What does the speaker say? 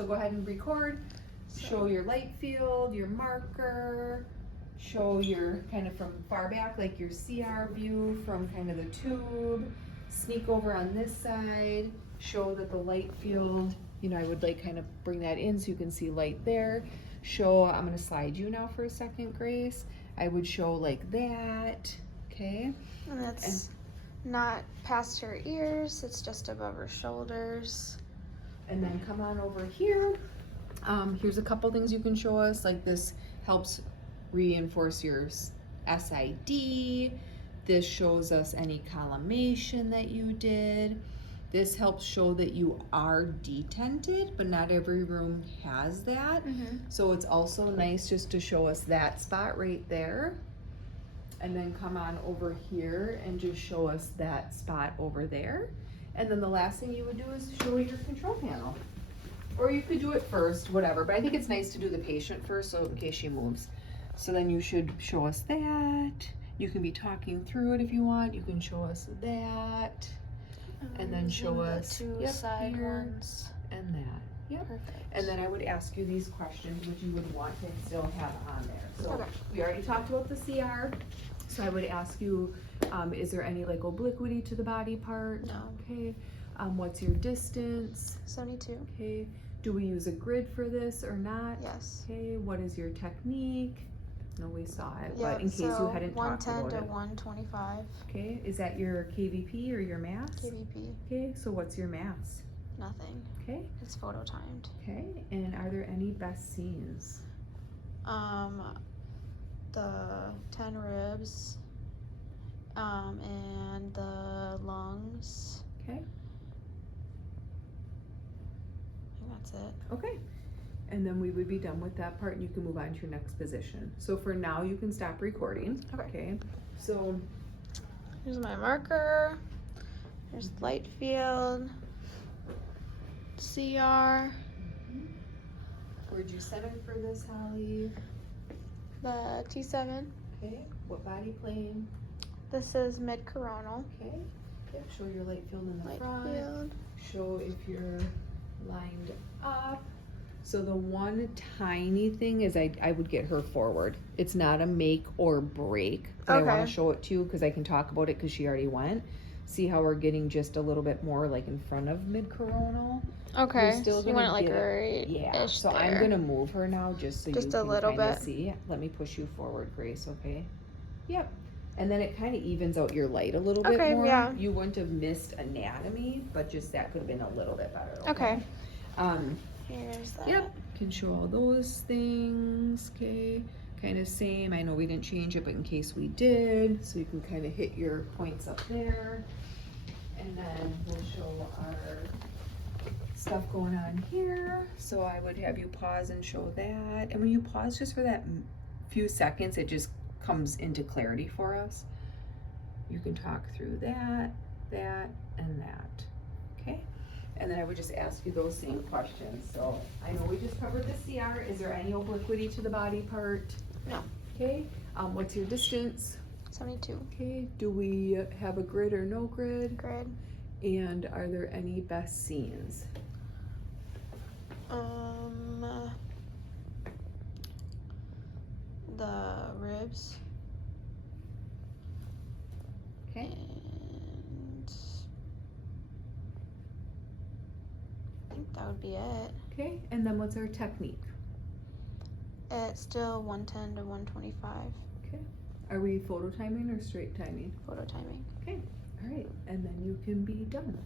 so go ahead and record. Show your light field, your marker, show your kind of from far back, like your CR view from kind of the tube. Sneak over on this side, show that the light field, you know, I would like kind of bring that in so you can see light there. Show, I'm gonna slide you now for a second, Grace. I would show like that, okay? And that's not past her ears, it's just above her shoulders. And then come on over here. Here's a couple things you can show us, like this helps reinforce your SID. This shows us any collimation that you did. This helps show that you are detented, but not every room has that. So it's also nice just to show us that spot right there. And then come on over here and just show us that spot over there. And then the last thing you would do is show your control panel. Or you could do it first, whatever, but I think it's nice to do the patient first, so in case she moves. So then you should show us that. You can be talking through it if you want. You can show us that. And then show us the two side ones. And that. Yep. Perfect. And then I would ask you these questions, which you would want to still have on there. So Okay. we already talked about the CR. So I would ask you, is there any like obliquity to the body part? No. Okay. What's your distance? 72. Okay. Do we use a grid for this or not? Yes. Okay. What is your technique? No, we saw it, Yeah, but in case you hadn't talked 110 about to it. 125 Okay. Is that your KVP or your mass? kVp. Okay. So what's your mass? Nothing. Okay. It's photo timed. Okay. And are there any best scenes? The 10 ribs, and the lungs. Okay. I think that's it. Okay. And then we would be done with that part and you can move on to your next position. So for now you can stop recording. Okay. So Here's my marker. Here's the light field. CR. where'd you center for this, Holly? The T7. Okay. What body plane? This is mid coronal. Okay. Yep. Show your light field in the Light front. field. Show if you're lined up. So the one tiny thing is I would get her forward. It's not a make or break, but I want Okay. to show it to you because I can talk about it because she already went. See how we're getting just a little bit more like in front of mid-coronal? Okay. You're still So you gonna want it like get right Yeah, ish so I'm there. going to move her now just so Just you a can little kind of bit. see. Let me push you forward, Grace, okay? Yep. And then it kind of evens out your light a little bit Okay, more. yeah. You wouldn't have missed anatomy, but just that could have been a little bit better. Okay. Um, Here's that. Yep, can show all those things, okay? Kind of same, I know we didn't change it, but in case we did, so you can kind of hit your points up there. And then we'll show our stuff going on here. So I would have you pause and show that. And when you pause just for that few seconds, it just comes into clarity for us. You can talk through that, and that, okay? And then I would just ask you those same questions. So I know we just covered the CR. Is there any obliquity to the body part? No. Okay. What's your distance? 72. Okay. Do we have a grid or no grid? Grid. And are there any best scenes? The ribs. Okay. And I think that would be it. Okay. And then what's our technique? It's still 110 to 125 Okay. Are we photo timing or straight timing? photo timing. Okay. All right. And then you can be done.